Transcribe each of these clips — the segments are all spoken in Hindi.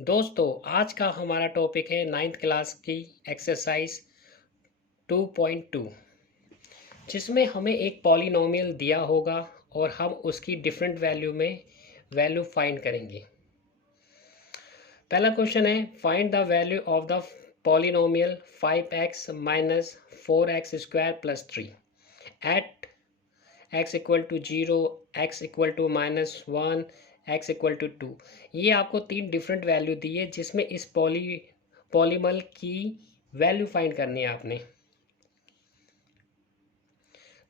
दोस्तों, आज का हमारा टॉपिक है नाइन्थ क्लास की एक्सरसाइज 2.2, जिसमें हमें एक पॉलिनोमियल दिया होगा और हम उसकी डिफरेंट वैल्यू में वैल्यू फाइंड करेंगे। पहला क्वेश्चन है, find the value of the polynomial 5x minus 4x square plus 3 at x equal to 0, x equal to -1, x equal to 2। ये आपको तीन डिफरेंट वैल्यू दी है जिसमें इस पॉलीमल की वैल्यू फाइंड करनी है आपने।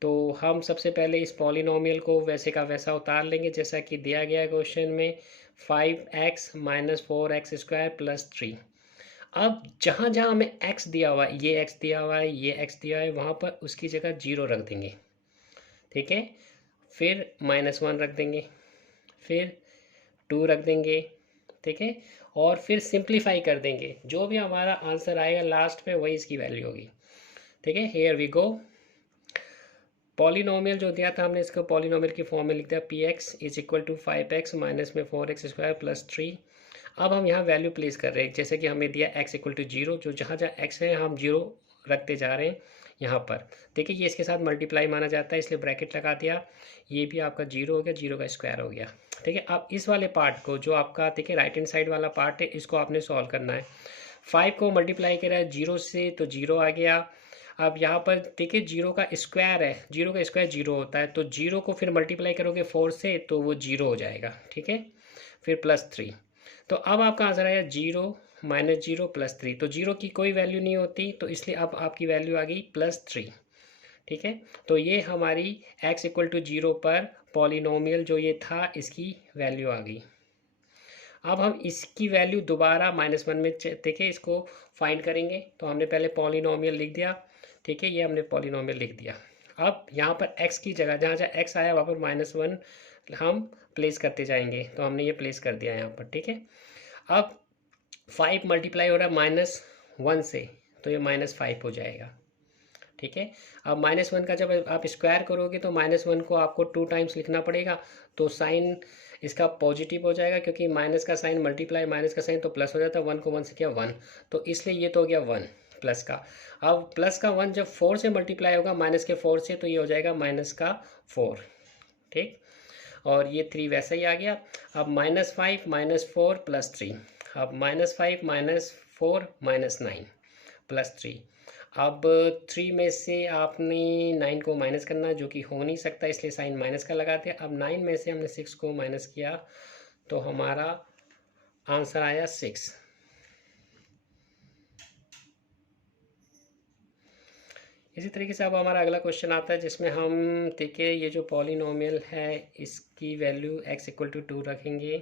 तो हम सबसे पहले इस पॉलिनोमियल को वैसे का वैसा उतार लेंगे जैसा कि दिया गया क्वेश्चन में, 5x minus 4x square plus 3। अब जहाँ जहाँ हमें x दिया हुआ है, ये x दिया हुआ है, ये x दिया है, वहाँ पर उसकी जगह 0 रख देंगे। ठीक है, फिर -1 रख देंगे, फिर 2 रख देंगे। ठीक है, और फिर सिंप्लीफाई कर देंगे, जो भी हमारा आंसर आएगा लास्ट में वही इसकी वैल्यू होगी। ठीक है, हेयर वी गो। पॉलिनोमियल जो दिया था हमने इसको पॉलिनोमियल की फॉर्म में लिख दिया, P X is equal to 5x minus में 4x स्क्वायर प्लस 3। अब हम यहाँ वैल्यू प्लेस कर रहे हैं, जैसे कि हमें दिया x इक्वल टू 0, जो जहाँ जहाँ x है हम 0 रखते जा रहे हैं यहाँ पर। देखिए, ये इसके साथ मल्टीप्लाई माना जाता है इसलिए ब्रैकेट लगा दिया, ये भी आपका 0 हो गया, 0 का स्क्वायर हो गया। ठीक है, अब इस वाले पार्ट को जो आपका देखिए राइट हैंड साइड वाला पार्ट है, इसको आपने सॉल्व करना है। 5 को मल्टीप्लाई करा है 0 से तो 0 आ गया। अब यहाँ पर देखिए 0 का स्क्वायर है, 0 का स्क्वायर 0 होता है, तो 0 को फिर मल्टीप्लाई करोगे 4 से तो वो 0 हो जाएगा। ठीक है, फिर प्लस 3। तो अब आपका आंसर आया 0 -0 प्लस 3। तो 0 की कोई वैल्यू नहीं होती, तो इसलिए अब आपकी वैल्यू आ गई +3। ठीक है, तो ये हमारी x इक्वल टू 0 पर पॉलिनोमियल जो ये था इसकी वैल्यू आ गई। अब हम इसकी वैल्यू दोबारा -1 में देखिए इसको फाइंड करेंगे, तो हमने पहले पॉलिनोमियल लिख दिया। ठीक है, ये हमने पॉलिनोमियल लिख दिया। अब यहाँ पर x की जगह जहाँ जहाँ x आया वहाँ पर -1 हम प्लेस करते जाएंगे, तो हमने ये प्लेस कर दिया यहाँ पर। ठीक है, अब 5 मल्टीप्लाई हो रहा है -1 से, तो ये -5 हो जाएगा। ठीक है, अब -1 का जब आप स्क्वायर करोगे तो -1 को आपको 2 टाइम्स लिखना पड़ेगा, तो साइन इसका पॉजिटिव हो जाएगा, क्योंकि माइनस का साइन मल्टीप्लाई माइनस का साइन तो प्लस हो जाता है। 1 को 1 से किया 1, तो इसलिए ये तो हो गया 1 प्लस का। अब प्लस का 1 जब 4 से मल्टीप्लाई होगा माइनस के 4 से, तो ये हो जाएगा -4। ठीक, और ये 3 वैसा ही आ गया। अब -5 -4 प्लस 3, अब -5 -4 -9 प्लस 3। अब 3 में से आपने 9 को माइनस करना, जो कि हो नहीं सकता, इसलिए साइन माइनस का लगा दिया। अब 9 में से हमने 6 को माइनस किया, तो हमारा आंसर आया 6। इसी तरीके से अब हमारा अगला क्वेश्चन आता है, जिसमें हम देखिए ये जो पॉलिनोमियल है इसकी वैल्यू x इक्वल टू 2 रखेंगे,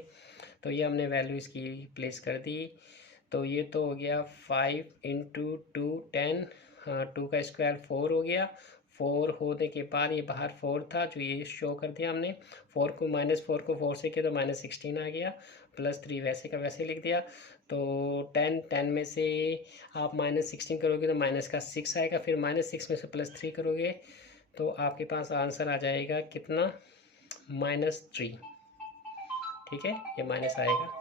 तो ये हमने वैल्यू इसकी प्लेस कर दी। तो ये तो हो गया 5 इंटू 2 10, हाँ 2 का स्क्वायर 4 हो गया। 4 होने के बाद ये बाहर 4 था जो ये शो कर दिया हमने। 4 को -4 को 4 से किया तो -16 आ गया, प्लस 3 वैसे का वैसे लिख दिया। तो 10 में से आप -16 करोगे तो माइनस का 6 आएगा, फिर -6 में से +3 करोगे तो आपके पास आंसर आ जाएगा कितना, -3। ठीक है, ये माइनस आएगा।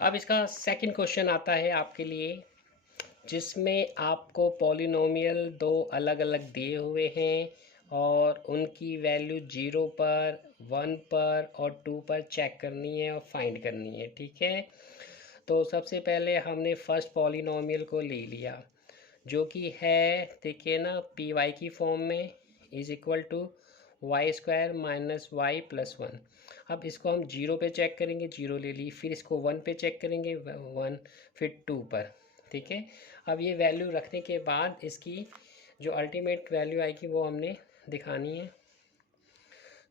अब इसका सेकंड क्वेश्चन आता है आपके लिए, जिसमें आपको पॉलिनोमियल दो अलग अलग दिए हुए हैं और उनकी वैल्यू 0 पर, 1 पर और 2 पर चेक करनी है और फाइंड करनी है। ठीक है, तो सबसे पहले हमने फर्स्ट पॉलिनोमियल को ले लिया, जो कि है देखिए ना पी वाई की फॉर्म में, is equal to Y square minus Y plus 1। अब इसको हम 0 पे चेक करेंगे, 0 ले ली, फिर इसको 1 पे चेक करेंगे, 1, फिर 2 पर। ठीक है, अब ये वैल्यू रखने के बाद इसकी जो अल्टीमेट वैल्यू आएगी वो हमने दिखानी है।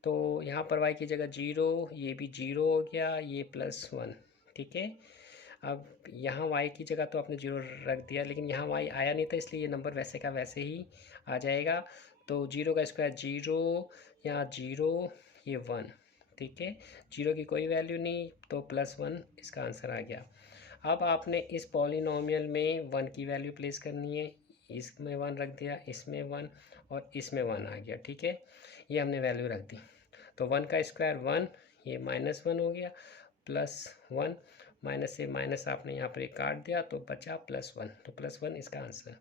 तो यहाँ पर y की जगह 0, ये भी 0 हो गया, ये +1। ठीक है, अब यहाँ y की जगह तो आपने 0 रख दिया, लेकिन यहाँ y आया नहीं था, इसलिए ये नंबर वैसे का वैसे ही आ जाएगा। तो 0 का स्क्वायर 0, यहाँ 0, ये 1। ठीक है, 0 की कोई वैल्यू नहीं, तो +1 इसका आंसर आ गया। अब आपने इस पॉलिनोमियल में 1 की वैल्यू प्लेस करनी है, इसमें 1 रख दिया, इसमें 1 और इसमें 1 आ गया। ठीक है, ये हमने वैल्यू रख दी। तो 1 का स्क्वायर 1, ये -1 हो गया, +1, माइनस से माइनस आपने यहाँ पर एक काट दिया तो बचा +1, तो +1 इसका आंसर।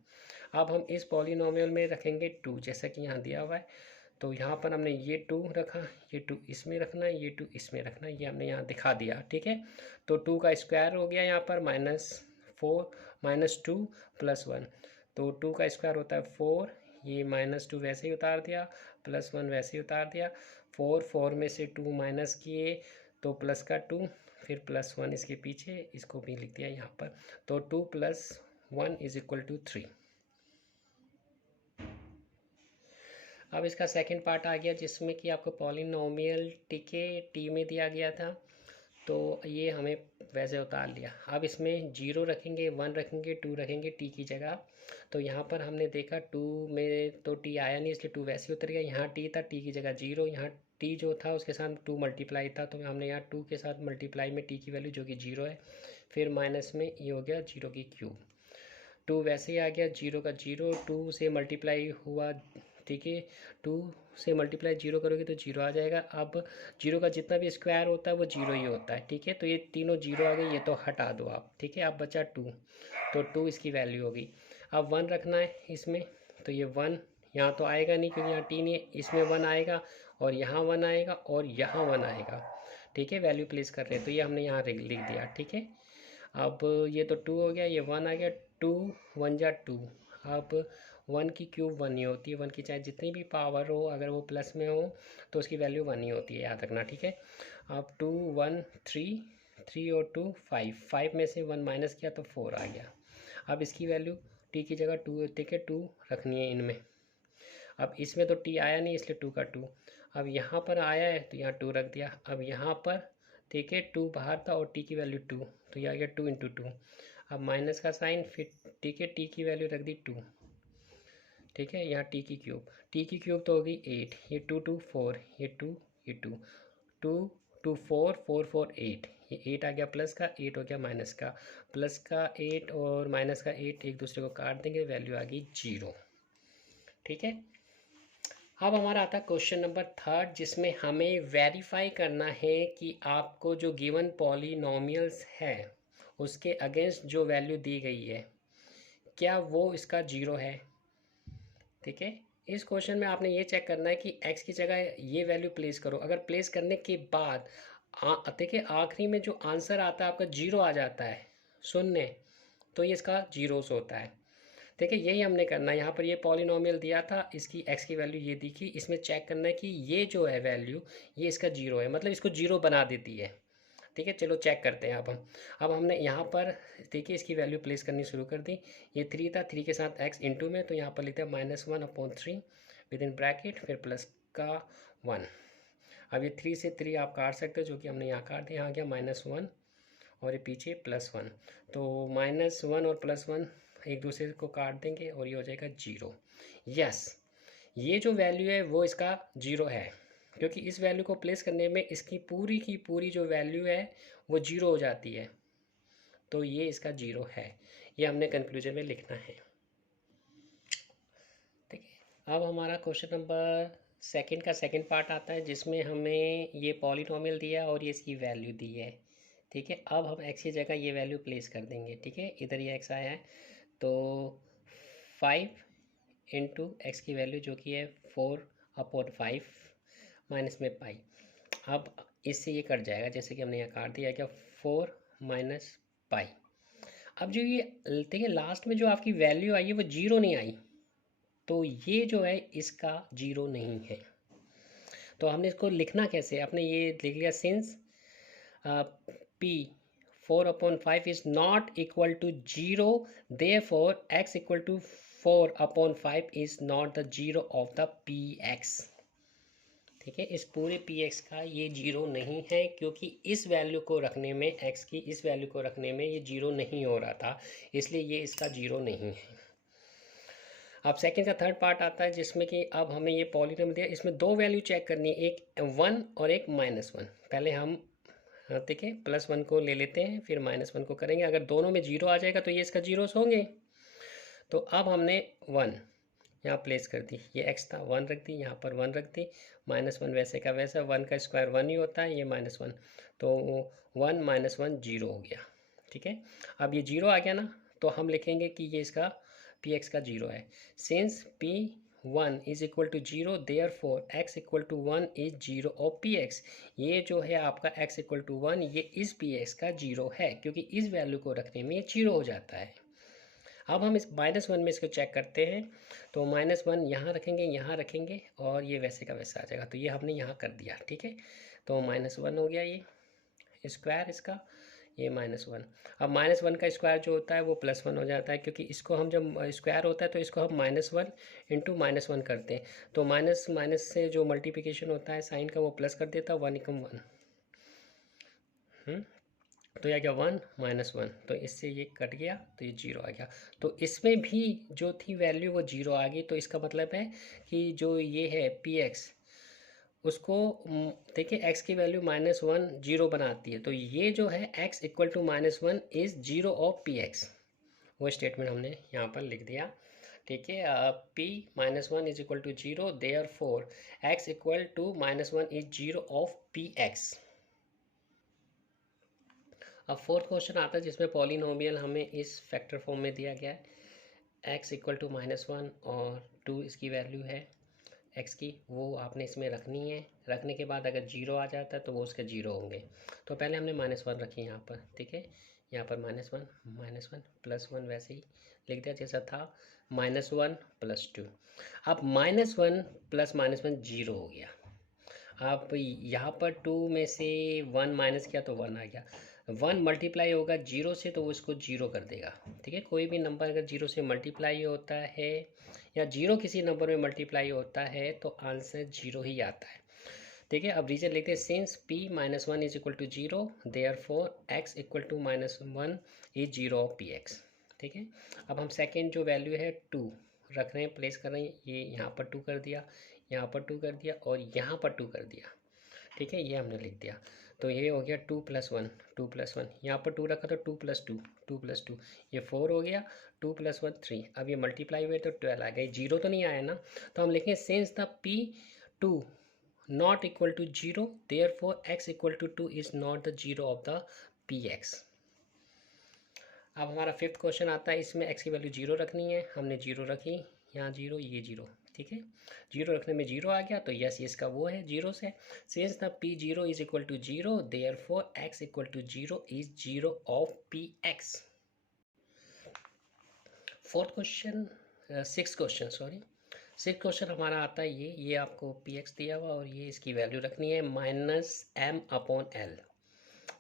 अब हम इस पॉलिनोमियल में रखेंगे 2, जैसा कि यहाँ दिया हुआ है। तो यहाँ पर हमने ये 2 रखा, ये 2 इसमें रखना है, ये 2 इसमें रखना है, ये हमने यहाँ दिखा दिया, ठीक है। तो 2 का स्क्वायर हो गया यहाँ पर -2 + 1, तो 2 का स्क्वायर होता है 4, ये -2 वैसे ही उतार दिया, +1 वैसे ही उतार दिया, 4 में से 2 माइनस किए तो प्लस का 2, फिर +1 इसके पीछे, इसको भी लिख दिया यहाँ पर। तो 2 + 1 = 3। अब इसका सेकंड पार्ट आ गया जिसमें कि आपको पॉलिनोमियल टी में दिया गया था, तो ये हमें वैसे उतार लिया। अब इसमें 0 रखेंगे, 1 रखेंगे, 2 रखेंगे टी की जगह। तो यहाँ पर हमने देखा 2 में तो टी आया नहीं, इसलिए 2 वैसे ही उतर गया। यहाँ टी था, टी की जगह 0, यहाँ टी जो था उसके साथ 2 मल्टीप्लाई था, तो हमने यहाँ 2 के साथ मल्टीप्लाई में टी की वैल्यू जो कि 0 है, फिर माइनस में ये हो गया 0 की क्यूब। 2 वैसे ही आ गया, 0 का 0, 2 से मल्टीप्लाई हुआ, ठीक है। 2 से मल्टीप्लाई 0 करोगे तो 0 आ जाएगा। अब 0 का जितना भी स्क्वायर होता है वो 0 ही होता है, ठीक है। तो ये तीनों 0 आ गए, ये तो हटा दो आप, ठीक है। अब बचा 2, तो 2 इसकी वैल्यू होगी। अब 1 रखना है इसमें, तो ये 1 यहाँ तो आएगा नहीं क्योंकि यहाँ टी नहीं है, इसमें 1 आएगा और यहाँ 1 आएगा और यहाँ 1 आएगा, ठीक है। वैल्यू प्लेस कर रहे हैं तो ये हमने यहाँ लिख दिया, ठीक है। अब ये तो 2 हो गया, ये 1 आ गया, 2 1 जा 2। अब 1 की क्यूब 1 ही होती है, 1 की चाहे जितनी भी पावर हो, अगर वो प्लस में हो तो उसकी वैल्यू 1 ही होती है, याद रखना, ठीक है। अब 2 1 3, 3 और 2 5, 5 में से 1 माइनस किया तो 4 आ गया। अब इसकी वैल्यू टी की जगह 2, ठीक है, 2 रखनी है इनमें। अब इसमें तो टी आया नहीं इसलिए 2 का 2। अब यहाँ पर आया है तो यहाँ 2 रख दिया। अब यहाँ पर, ठीक है, 2 बाहर था और टी की वैल्यू 2, तो ये आ गया 2 × 2। अब माइनस का साइन, फिर ठीक है, टी की वैल्यू रख दी 2, ठीक है। यहाँ टी की क्यूब तो होगी 8, ये 2 2 4, ये 2 ये 2 2 2 4 4 4 8, ये 8 आ गया प्लस का, 8 हो गया माइनस का। प्लस का 8 और माइनस का 8 एक दूसरे को काट देंगे, वैल्यू आ गई 0, ठीक है। अब हमारा आता है क्वेश्चन नंबर 3, जिसमें हमें वेरीफाई करना है कि आपको जो गिवन पॉलिनोमियल्स है उसके अगेंस्ट जो वैल्यू दी गई है क्या वो इसका 0 है, ठीक है। इस क्वेश्चन में आपने ये चेक करना है कि x की जगह ये वैल्यू प्लेस करो। अगर प्लेस करने के बाद देखिए आखिरी में जो आंसर आता है आपका 0 आ जाता है, शून्य, तो ये इसका 0 होता है, देखिए। यही हमने करना है। यहाँ पर ये पॉलिनोमियल दिया था, इसकी x की वैल्यू ये दिखी, इसमें चेक करना है कि ये जो है वैल्यू ये इसका 0 है, मतलब इसको 0 बना देती है, ठीक है। चलो चेक करते हैं अब हमने यहाँ पर देखिए इसकी वैल्यू प्लेस करनी शुरू कर दी। ये 3 था, 3 के साथ x इंटू में, तो यहाँ पर लिखते हैं -1/3 विदिन ब्रैकेट, फिर प्लस का 1। अब ये 3 से 3 आप काट सकते हो, जो कि हमने यहाँ काट दिया। यहाँ गया -1 और ये पीछे +1, तो -1 और +1 एक दूसरे को काट देंगे और ये हो जाएगा 0। यस, ये जो वैल्यू है वो इसका 0 है, क्योंकि इस वैल्यू को प्लेस करने में इसकी पूरी की पूरी जो वैल्यू है वो 0 हो जाती है, तो ये इसका 0 है। ये हमने कंक्लूजन में लिखना है, ठीक है। अब हमारा क्वेश्चन नंबर सेकंड का सेकंड पार्ट आता है, जिसमें हमें ये पॉलिनोमियल दिया और ये इसकी वैल्यू दी है, ठीक है। अब हम x की जगह ये वैल्यू प्लेस कर देंगे, ठीक है। इधर ये x आया है तो 5 × x की वैल्यू जो कि है 4/5 माइनस में पाई। अब इससे ये कट जाएगा, जैसे कि हमने यहाँ काट दिया क्या, 4 - पाई। अब जो ये देखिए लास्ट में जो आपकी वैल्यू आई है वो 0 नहीं आई, तो ये जो है इसका 0 नहीं है। तो हमने इसको लिखना कैसे, आपने ये लिख लिया, since p 4/5 is not equal to 0, therefore x equal to 4/5 is not the 0 of the px, ठीक है। इस पूरे px का ये 0 नहीं है, क्योंकि इस वैल्यू को रखने में, x की इस वैल्यू को रखने में ये 0 नहीं हो रहा था, इसलिए ये इसका 0 नहीं है। अब सेकंड का थर्ड पार्ट आता है, जिसमें कि अब हमें ये पॉलिनोमियल दिया, इसमें दो वैल्यू चेक करनी है, एक 1 और एक -1। पहले हम ठीक है +1 को ले लेते हैं, फिर -1 को करेंगे। अगर दोनों में 0 आ जाएगा तो ये इसका 0 होंगे। तो अब हमने 1 यहाँ प्लेस कर दी, ये x था 1 रख दी, यहाँ पर 1 रख दी, -1 वैसे का वैसा, 1 का स्क्वायर 1 ही होता है, ये -1, तो 1 -1 0 हो गया। ठीक है, अब ये 0 आ गया ना, तो हम लिखेंगे कि ये इसका px का 0 है। Since p1 is equal to 0 therefore x equal to 1 is 0 of px, ये जो है आपका x इक्वल टू 1 ये इस px का 0 है, क्योंकि इस वैल्यू को रखने में ये 0 हो जाता है। अब हम इस -1 में इसको चेक करते हैं, तो -1 यहाँ रखेंगे, यहाँ रखेंगे, और ये वैसे का वैसा आ जाएगा, तो ये हमने यहाँ कर दिया। ठीक है, तो -1 हो गया ये स्क्वायर इसका, ये -1। अब -1 का स्क्वायर जो होता है वो +1 हो जाता है, क्योंकि इसको हम जब स्क्वायर होता है तो इसको हम -1 इंटू -1 करते हैं, तो माइनस माइनस से जो मल्टीप्लिकेशन होता है साइन का वो प्लस कर देता है, 1 = 1। तो यह क्या 1 -1, तो इससे ये कट गया, तो ये 0 आ गया। तो इसमें भी जो थी वैल्यू वो 0 आ गई, तो इसका मतलब है कि जो ये है px उसको देखिए x की वैल्यू -1 0 बनाती है, तो ये जो है x equal to -1 is 0 of px, वो स्टेटमेंट हमने यहाँ पर लिख दिया। ठीक है, p -1 is equal to 0 therefore x equal to -1 is 0 of px। अब फोर्थ क्वेश्चन आता है जिसमें पॉलिनोमियल हमें इस फैक्टर फॉर्म में दिया गया है, x इक्वल टू -1 और 2 इसकी वैल्यू है x की, वो आपने इसमें रखनी है। रखने के बाद अगर 0 आ जाता है तो वो उसके 0 होंगे। तो पहले हमने -1 रखी यहाँ पर, ठीक है, यहाँ पर -1 +1 वैसे ही लिख दिया जैसा था, -1 + 2। अब -1 + -1 0 हो गया। आप यहाँ पर 2 में से 1 माइनस किया तो 1 आ गया, 1 मल्टीप्लाई होगा 0 से तो वो इसको 0 कर देगा। ठीक है, कोई भी नंबर अगर 0 से मल्टीप्लाई होता है या 0 किसी नंबर में मल्टीप्लाई होता है तो आंसर 0 ही आता है। ठीक है, अब रीजन लिखते हैं, since p -1 is equal to 0 therefore x equal to -1 is 0 of px। ठीक है, अब हम सेकेंड जो वैल्यू है 2 रख रहे हैं, प्लेस कर रहे हैं, ये यहाँ पर 2 कर दिया, यहाँ पर 2 कर दिया और यहाँ पर 2 कर दिया। ठीक है, ये हमने लिख दिया, तो ये हो गया 2 + 1, 2 + 1, यहाँ पर 2 रखा तो 2 + 2, 2 + 2, ये 4 हो गया, 2 + 1 3। अब ये मल्टीप्लाई हुए तो 12 आ गई, 0 तो नहीं आया ना, तो हम लिखेंगे since the p2 not equal to 0 therefore x equal to 2 is not the 0 of the px। अब हमारा फिफ्थ क्वेश्चन आता है, इसमें x की वैल्यू 0 रखनी है, हमने 0 रखी, यहाँ 0, ये 0। ठीक है, 0 रखने में 0 आ गया, तो यस इसका वो है 0 से। Since the p0 is equal to 0 therefore x equal to 0 is 0 of px। Fourth question, six question हमारा आता है, ये आपको px दिया हुआ और ये इसकी वैल्यू रखनी है -m/l।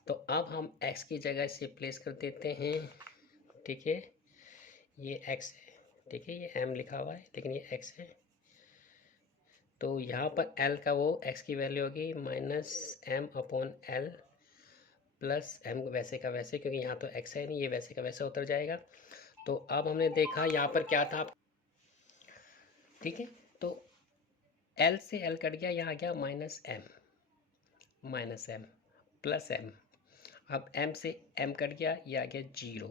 तो अब हम x की जगह से प्लेस कर देते हैं। ठीक है, ये x है, ठीक है, ये m लिखा हुआ है लेकिन ये x है, तो यहाँ पर l का वो x की वैल्यू होगी -m/l प्लस m वैसे का वैसे, क्योंकि यहाँ तो x है नहीं, ये वैसे का वैसा उतर जाएगा। तो अब हमने देखा यहाँ पर क्या था, ठीक है, तो l से l कट गया, यहाँ आ गया -m प्लस m। अब m से m कट गया, ये आ गया 0।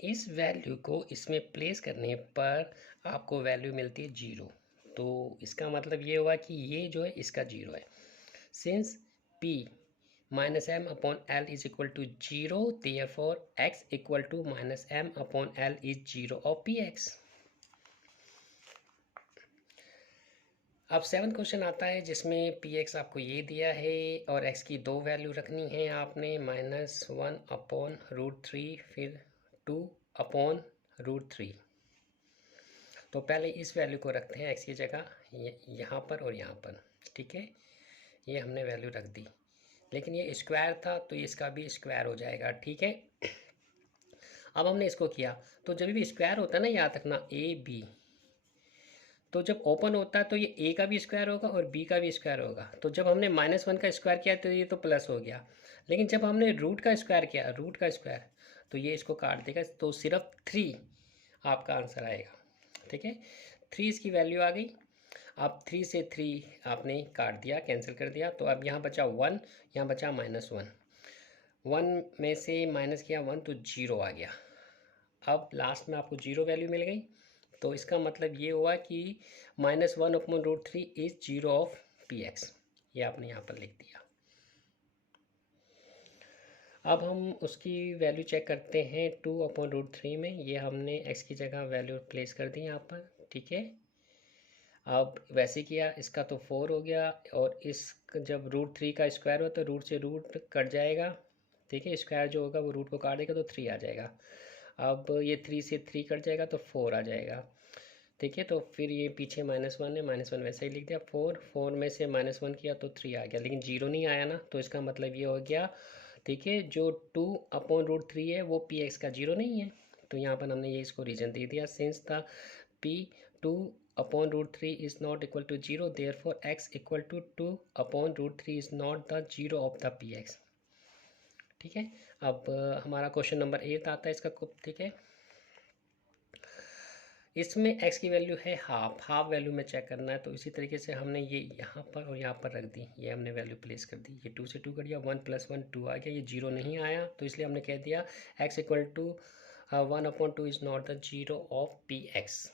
इस वैल्यू को इसमें प्लेस करने पर आपको वैल्यू मिलती है 0, तो इसका मतलब ये हुआ कि ये जो है इसका 0 है। Since p -m/l is equal to 0 therefore x equal to -m/l is 0 of px। अब सेवन्थ क्वेश्चन आता है जिसमें px आपको ये दिया है और x की दो वैल्यू रखनी है आपने, -1/√3 फिर 2/√3। तो पहले इस वैल्यू को रखते हैं x की जगह, यहाँ पर और यहाँ पर। ठीक है, ये हमने वैल्यू रख दी, लेकिन ये स्क्वायर था तो इसका भी स्क्वायर हो जाएगा। ठीक है, अब हमने इसको किया, तो जब भी स्क्वायर होता है ना, याद रखना AB, तो जब ओपन होता है तो ये a का भी स्क्वायर होगा और b का भी स्क्वायर होगा। तो जब हमने -1 का स्क्वायर किया तो ये तो प्लस हो गया, लेकिन जब हमने रूट का स्क्वायर किया, रूट का स्क्वायर, तो ये इसको काट देगा, तो सिर्फ 3 आपका आंसर आएगा। ठीक है, 3 इसकी वैल्यू आ गई। अब 3 से 3 आपने काट दिया, कैंसिल कर दिया, तो अब यहाँ बचा 1, यहाँ बचा -1, 1 में से माइनस किया 1 तो 0 आ गया। अब लास्ट में आपको 0 वैल्यू मिल गई, तो इसका मतलब ये हुआ कि -1/√3 is zero of P x. ये आपने यहाँ पर लिख दिया। अब हम उसकी वैल्यू चेक करते हैं 2/√3 में। ये हमने x की जगह वैल्यू प्लेस कर दी यहाँ पर, ठीक है। अब वैसे किया, इसका तो 4 हो गया, और इस जब √3 का स्क्वायर हो तो रूट से रूट कट जाएगा, ठीक है। स्क्वायर जो होगा वो रूट को काट देगा तो 3 आ जाएगा। अब ये 3 से 3 कट जाएगा तो 4 आ जाएगा, ठीक है। तो फिर ये पीछे -1 है, -1 वैसे ही लिख दिया। 4 में से -1 किया तो 3 आ गया, लेकिन 0 नहीं आया ना, तो इसका मतलब ये हो गया, ठीक है, जो 2/√3 है वो पी एक्स का 0 नहीं है। तो यहाँ पर हमने ये इसको रीजन दे दिया, since the P 2/√3 is not equal to 0, therefore x equal to 2/√3 is not the 0 of the P X, ठीक है। अब हमारा क्वेश्चन नंबर 8 आता है इसका, ठीक है। इसमें x की वैल्यू है हाफ वैल्यू में चेक करना है, तो इसी तरीके से हमने ये यहाँ पर और यहाँ पर रख दी, ये हमने वैल्यू प्लेस कर दी। ये 2 से 2 कर दिया, 1 + 1 2 आ गया, ये 0 नहीं आया, तो इसलिए हमने कह दिया x equal to 1/2 is not the 0 of P X.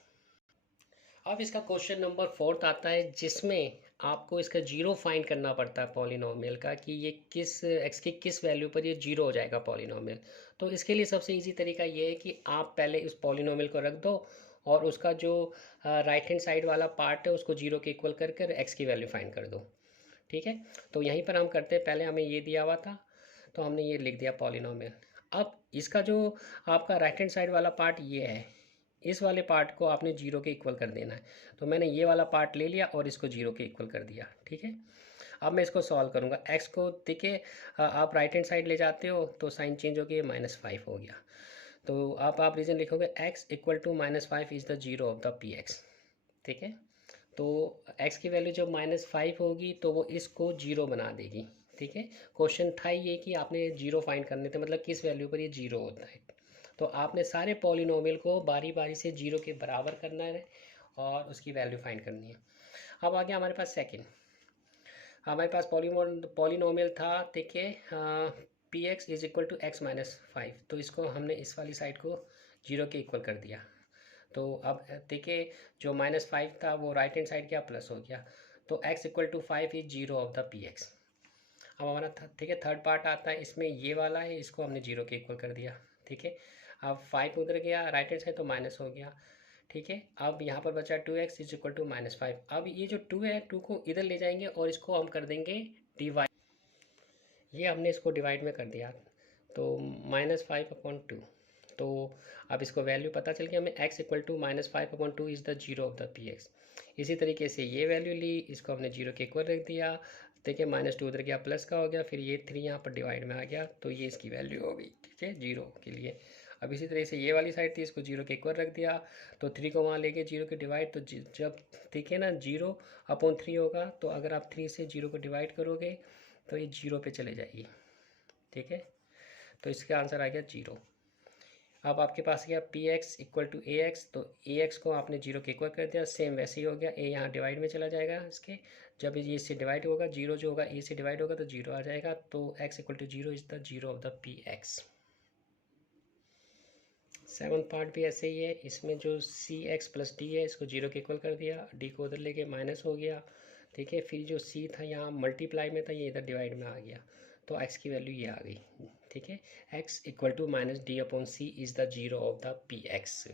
अब इसका क्वेश्चन नंबर 4 आता है, जिसमें आपको इसका 0 फाइंड करना पड़ता है पॉलिनोमियल का, कि ये किस x की किस वैल्यू पर ये 0 हो जाएगा पॉलिनोमियल। तो इसके लिए सबसे इजी तरीका ये है कि आप पहले इस पॉलिनोमियल को रख दो, और उसका जो राइट हैंड साइड वाला पार्ट है उसको 0 के इक्वल करके x की वैल्यू फाइंड कर दो, ठीक है। तो यहीं पर हम करते हैं, पहले हमें ये दिया हुआ था तो हमने ये लिख दिया पॉलिनोमियल। अब इसका जो आपका राइट हैंड साइड वाला पार्ट ये है, इस वाले पार्ट को आपने 0 के इक्वल कर देना है। तो मैंने ये वाला पार्ट ले लिया और इसको 0 के इक्वल कर दिया, ठीक है। अब मैं इसको सॉल्व करूँगा। x को देखिए, आप राइट हैंड साइड ले जाते हो तो साइन चेंज हो गया, -5 हो गया। तो आप रीज़न लिखोगे x equal to -5 is the 0 of the P X, ठीक है। तो x की वैल्यू जब -5 होगी तो वो इसको 0 बना देगी, ठीक है। क्वेश्चन था ये कि आपने 0 फाइंड करने थे, मतलब किस वैल्यू पर ये 0 होता है। तो आपने सारे पॉलिनोमियल को बारी बारी से 0 के बराबर करना है और उसकी वैल्यू फाइंड करनी है। अब आ गया हमारे पास सेकंड। हमारे पास पॉलिनोमियल था, ठीक है, P X is equal to x-5। तो इसको हमने इस वाली साइड को 0 के इक्वल कर दिया। तो अब देखिए, जो -5 था वो राइट हैंड साइड क्या प्लस हो गया, तो x equal to 5 is 0 of the P X. अब हमारा ठीक है थर्ड पार्ट आता है, इसमें ये वाला है, इसको हमने 0 के इक्वल कर दिया, ठीक है। अब 5 उधर गया राइट हैंड साइड तो माइनस हो गया, ठीक है। अब यहाँ पर बचा 2x इज इक्वल टू -5। अब ये जो 2 है, 2 को इधर ले जाएंगे और इसको हम कर देंगे डिवाइड। ये हमने इसको डिवाइड में कर दिया, तो -5/2। तो अब इसको वैल्यू पता चल गया हमें, x equal to -5/2 is the 0 of the P X. इसी तरीके से ये वैल्यू ली, इसको हमने 0 के इक्वल रख दिया, देखिए -2 उधर गया प्लस का हो गया, फिर ये 3 यहाँ पर डिवाइड में आ गया, तो ये इसकी वैल्यू हो गई, ठीक है, 0 के लिए। अब इसी तरह से ये वाली साइड थी, इसको 0 के इक्वल रख दिया, तो 3 को वहाँ लेके 0 के डिवाइड, तो जब ठीक है ना 0/3 होगा, तो अगर आप 3 से 0 को डिवाइड करोगे तो ये 0 पे चले जाएगी, ठीक है। तो इसका आंसर आ गया 0। अब आपके पास गया P X equal to A X, तो ए एक्स को आपने 0 के इक्वल कर दिया, सेम वैसे ही हो गया, ए यहाँ डिवाइड में चला जाएगा इसके, जब ये इससे डिवाइड होगा 0 जो होगा ए से डिवाइड होगा तो 0 आ जाएगा, तो x equal to 0 is the 0 of the P X. 7th part भी ऐसे ही है, इसमें जो सी एक्स प्लस डी है इसको 0 के इक्वल कर दिया, डी को उधर लेके माइनस हो गया, ठीक है। फिर जो सी था यहाँ मल्टीप्लाई में था, ये इधर डिवाइड में आ गया, तो x की वैल्यू ये आ गई, ठीक है। x equal to -d/c is the 0 of the P x.